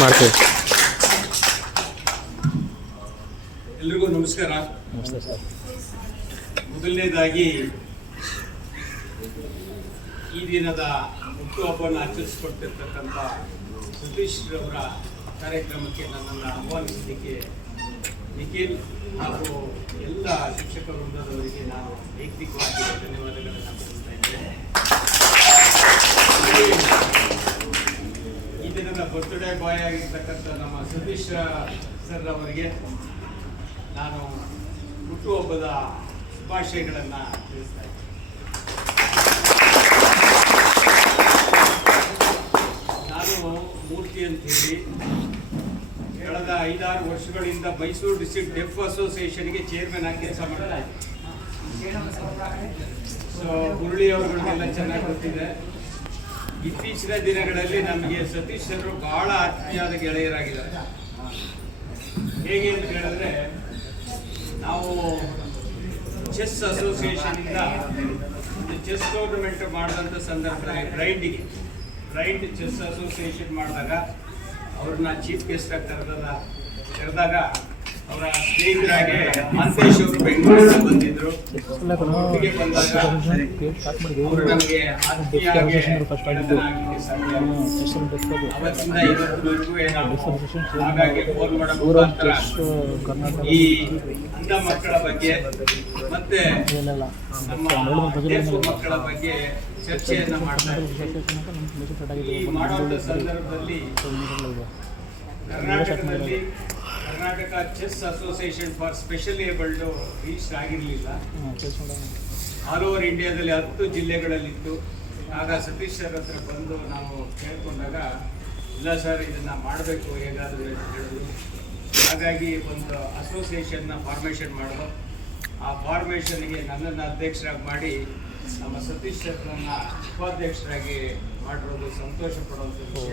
ಮಾಡ್ತೀವಿ. ಎಲ್ರಿಗೂ ನಮಸ್ಕಾರ. ಮೊದಲನೇದಾಗಿ ಈ ದಿನದ ಹುಟ್ಟುಹಬ್ಬವನ್ನು ಆಚರಿಸಿಕೊಟ್ಟಿರ್ತಕ್ಕಂಥ ಸತೀಶ್ ರವರ ಕಾರ್ಯಕ್ರಮಕ್ಕೆ ನನ್ನನ್ನು ಆಹ್ವಾನಿಸಲಿಕ್ಕೆ ನಿಖಿಲ್ ಹಾಗೂ ಎಲ್ಲ ಶಿಕ್ಷಕ ವೃಂದದವರಿಗೆ ನಾನು ವೈಯಕ್ತಿಕವಾಗಿ ಧನ್ಯವಾದಗಳನ್ನು ಸಲ್ಲಿಸ್ತಾ ಇದ್ದೇನೆ. ಈ ದಿನದ ಬರ್ತ್ಡೇ ಬಾಯ್ ಆಗಿರ್ತಕ್ಕಂಥ ನಮ್ಮ ಸತೀಶ್ ಸರ್ ಅವರಿಗೆ ನಾನು ಹುಟ್ಟುಹಬ್ಬದ ಶುಭಾಶಯಗಳನ್ನು ತಿಳಿಸ್ತಾ ಇದ್ದೇನೆ. ನಾನು ಮೂರ್ತಿ ಅಂತ ಹೇಳಿ ಕಳೆದ 5-6 ವರ್ಷಗಳಿಂದ ಮೈಸೂರು ಡಿಸ್ಟ್ರಿಕ್ಟ್ ಡೆಫ್ ಅಸೋಸಿಯೇಷನ್ಗೆ ಚೇರ್ಮನ್ ಆಗಿ ಕೆಲಸ ಮಾಡ್ತಾ ಇದ್ದೀನಿ. ಸೊ ಹುರುಳಿ ಅವರುಗಳಿಗೆಲ್ಲ ಚೆನ್ನಾಗಿ ಗೊತ್ತಿದೆ. ಇತ್ತೀಚಿನ ದಿನಗಳಲ್ಲಿ ನಮಗೆ ಸತೀಶ್ ಅವರು ಬಹಳ ಆತ್ಮೀಯವಾದ ಗೆಳೆಯರಾಗಿದ್ದಾರೆ. ಹೇಗೆ ಅಂತ ಹೇಳಿದ್ರೆ, ನಾವು ಚೆಸ್ ಅಸೋಸಿಯೇಷನಿಂದ ಒಂದು ಚೆಸ್ ಟೂರ್ನಮೆಂಟ್ ಮಾಡಿದಂಥ ಸಂದರ್ಭದಲ್ಲಿ ಬ್ರೈಂಡ್ ಚೆಸ್ ಅಸೋಸಿಯೇಷನ್ ಮಾಡಿದಾಗ ಅವ್ರನ್ನ ಚೀಫ್ ಗೆಸ್ಟ್ ಆಗಿ ಕರೆದಾಗ ಅವರ ಸ್ನೇಹಿತರಾಗಿ ಮಂತೇಶ್ ಅವರು ಬೆಂಗಳೂರಿಂದ ಬಂದಿದ್ರು. ಒಟ್ಟಿಗೆ ಬಂದಾಗ ಅವರು ನಮಗೆ ಅವತ್ತಿಂದ ಇವತ್ತಿನವರೆಗೂ ಹಾಗಾಗಿ ಫೋನ್ ಮಾಡೋ ಮುಖಾಂತರ ಈ ಅಂಧ ಮಕ್ಕಳ ಬಗ್ಗೆ ಮತ್ತೆ ನಮ್ಮ ಮಕ್ಕಳ ಬಗ್ಗೆ ಚರ್ಚೆಯನ್ನ ಮಾಡ್ತಾರೆ. ಈ ಮಾಡುವಂಥ ಸಂದರ್ಭದಲ್ಲಿ Karnataka chess association for specially abled register ಆಗಿರಲಿಲ್ಲ. ಆಲ್ ಓವರ್ ಇಂಡಿಯಾದಲ್ಲಿ 10 ಜಿಲ್ಲೆಗಳಲ್ಲಿತ್ತು. ಆಗ ಸತೀಶ್ ಸರ್ ಹತ್ರ ಬಂದು ನಾವು ಕೇಳ್ಕೊಂಡಾಗ, ಇಲ್ಲ ಸರ್ ಇದನ್ನು ಮಾಡಬೇಕು ಹೇಗಾದರೂ ಅಂತ ಹೇಳಿದ್ರು. ಹಾಗಾಗಿ ಒಂದು ಅಸೋಸಿಯೇಷನ್ನ ಫಾರ್ಮೇಷನ್ ಮಾಡಿದ್ರು. ಆ ಫಾರ್ಮೇಷನ್ಗೆ ನನ್ನನ್ನು ಅಧ್ಯಕ್ಷರಾಗಿ ಮಾಡಿ ನಮ್ಮ ಸತೀಶ್ ಸರ್ರನ್ನ ಉಪಾಧ್ಯಕ್ಷರಾಗಿ ಮಾಡಿರೋದು ಸಂತೋಷ ಪಡುವಂಥ ವಿಷಯ.